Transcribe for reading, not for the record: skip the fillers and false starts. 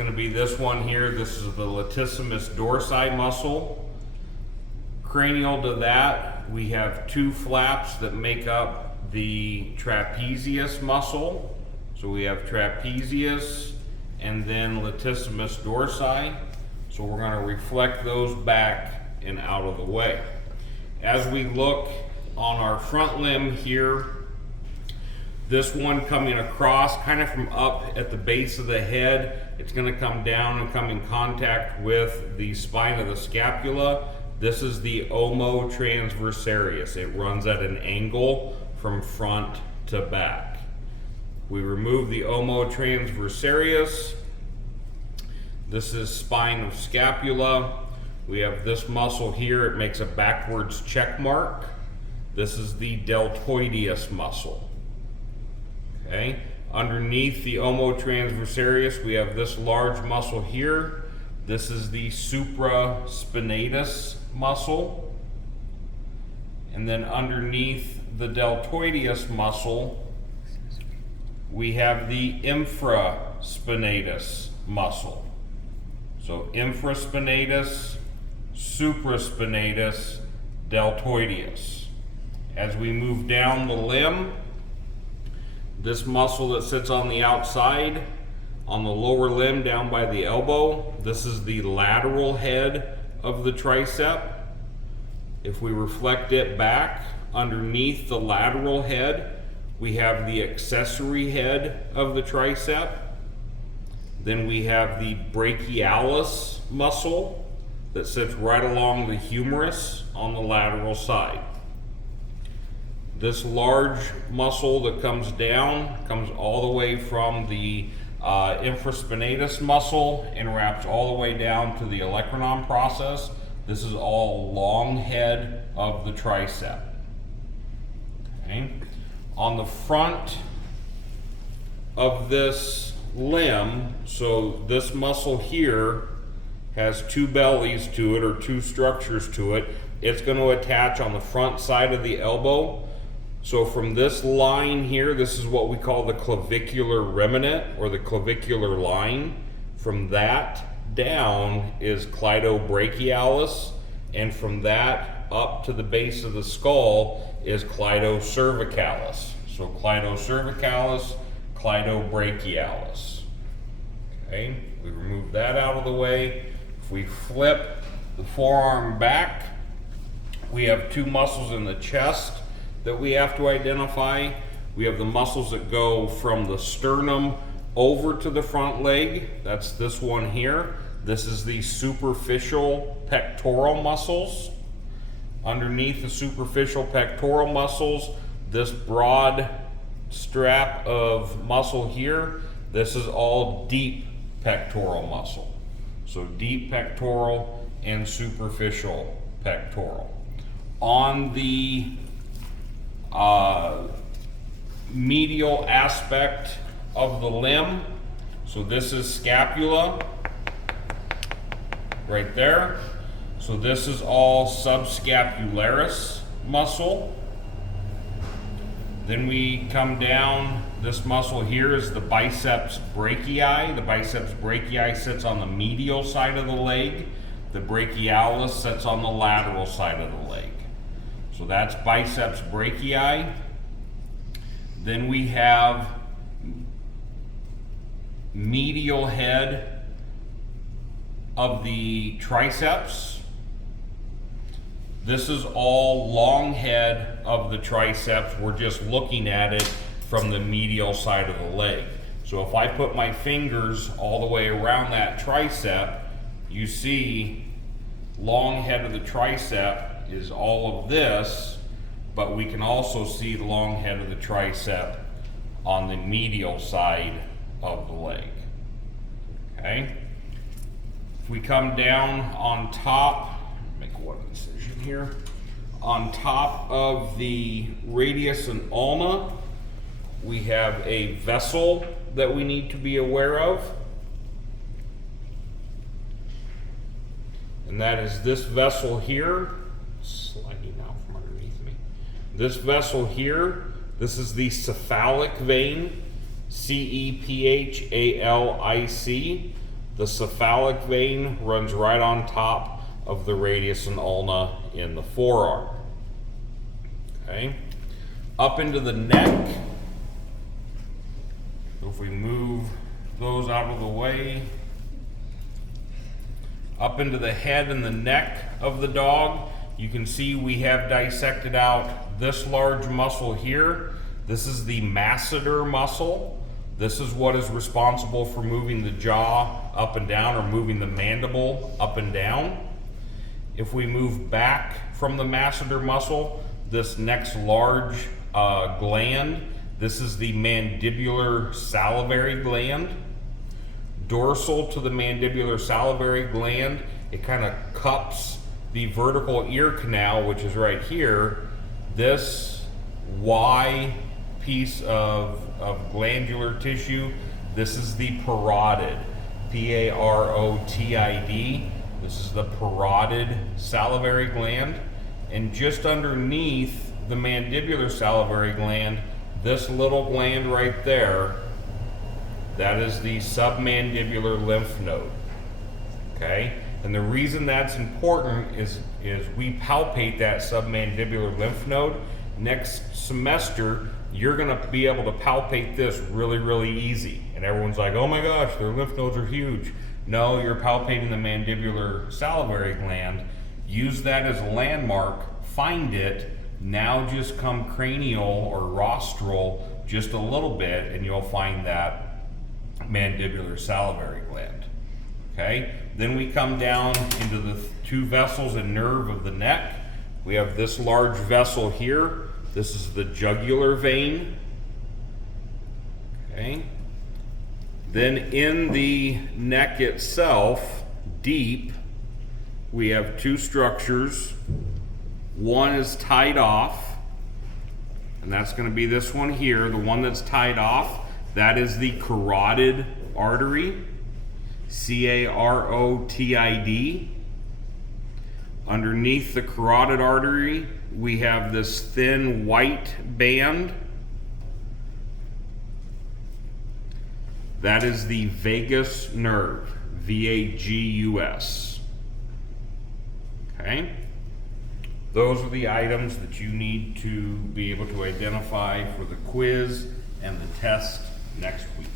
going to be this one here. This is the latissimus dorsi muscle. Cranial to that, we have two flaps that make up the trapezius muscle. So we have trapezius and then latissimus dorsi. So we're going to reflect those back and out of the way. As we look on our front limb here, this one coming across kind of from up at the base of the head, it's going to come down and come in contact with the spine of the scapula. This is the omo transversaris. It runs at an angle from front to back. We remove the omo transversaris. This is spine of scapula. We have this muscle here. It makes a backwards check mark. This is the deltoideus muscle. Okay. Underneath the omo transversaris, we have this large muscle here. This is the supraspinatus muscle. And then underneath the deltoideus muscle, we have the infraspinatus muscle. So infraspinatus, supraspinatus, deltoideus. As we move down the limb, this muscle that sits on the outside, on the lower limb down by the elbow, this is the lateral head of the tricep. If we reflect it back, underneath the lateral head, we have the accessory head of the tricep. Then we have the brachialis muscle that sits right along the humerus on the lateral side. This large muscle that comes down comes all the way from the infraspinatus muscle and wraps all the way down to the olecranon process. This is all long head of the tricep. Okay. On the front of this limb, so this muscle here has two bellies to it, or two structures to it. It's going to attach on the front side of the elbow. So from this line here, this is what we call the clavicular remnant, or the clavicular line. From that down is cleidobrachialis, and from that up to the base of the skull is cleidocervicalis. So cleidocervicalis, cleidobrachialis. Okay, we remove that out of the way. If we flip the forearm back, we have two muscles in the chest that we have to identify. We have the muscles that go from the sternum over to the front leg. That's this one here. This is the superficial pectoral muscles. Underneath the superficial pectoral muscles, this broad strap of muscle here, this is all deep pectoral muscle. So deep pectoral and superficial pectoral. On the medial aspect of the limb, so this is scapula right there. So this is all subscapularis muscle. Then we come down, this muscle here is the biceps brachii. The biceps brachii sits on the medial side of the leg. The brachialis sits on the lateral side of the leg. So that's biceps brachii. Then we have medial head of the triceps. This is all long head of the triceps. We're just looking at it from the medial side of the leg. So if I put my fingers all the way around that tricep, you see long head of the tricep is all of this, but we can also see the long head of the tricep on the medial side of the leg. Okay? If we come down on top, make one incision here, on top of the radius and ulna, we have a vessel that we need to be aware of. And that is this vessel here, sliding out from underneath me. This vessel here, this is the cephalic vein, C-E-P-H-A-L-I-C. The cephalic vein runs right on top of the radius and ulna in the forearm. Okay. Up into the neck. So if we move those out of the way, up into the head and the neck of the dog, you can see we have dissected out this large muscle here. This is the masseter muscle. This is what is responsible for moving the jaw up and down, or moving the mandible up and down. If we move back from the masseter muscle, this next large gland, this is the mandibular salivary gland. Dorsal to the mandibular salivary gland, it kind of cups the vertical ear canal, which is right here. This Y piece of glandular tissue, this is the parotid, P-A-R-O-T-I-D. This is the parotid salivary gland. And just underneath the mandibular salivary gland, this little gland right there, that is the submandibular lymph node. Okay? And the reason that's important is we palpate that submandibular lymph node. Next semester, you're gonna be able to palpate this really, really easy. And everyone's like, oh my gosh, their lymph nodes are huge. No, you're palpating the mandibular salivary gland. Use that as a landmark, find it, now just come cranial or rostral just a little bit, and you'll find that mandibular salivary gland. Okay, then we come down into the two vessels and nerve of the neck. We have this large vessel here. This is the jugular vein. Okay. Then in the neck itself, deep, we have two structures. One is tied off, and that's going to be this one here. The one that's tied off, that is the carotid artery, C-A-R-O-T-I-D. Underneath the carotid artery, we have this thin white band. That is the vagus nerve, V-A-G-U-S. Okay? Those are the items that you need to be able to identify for the quiz and the test next week.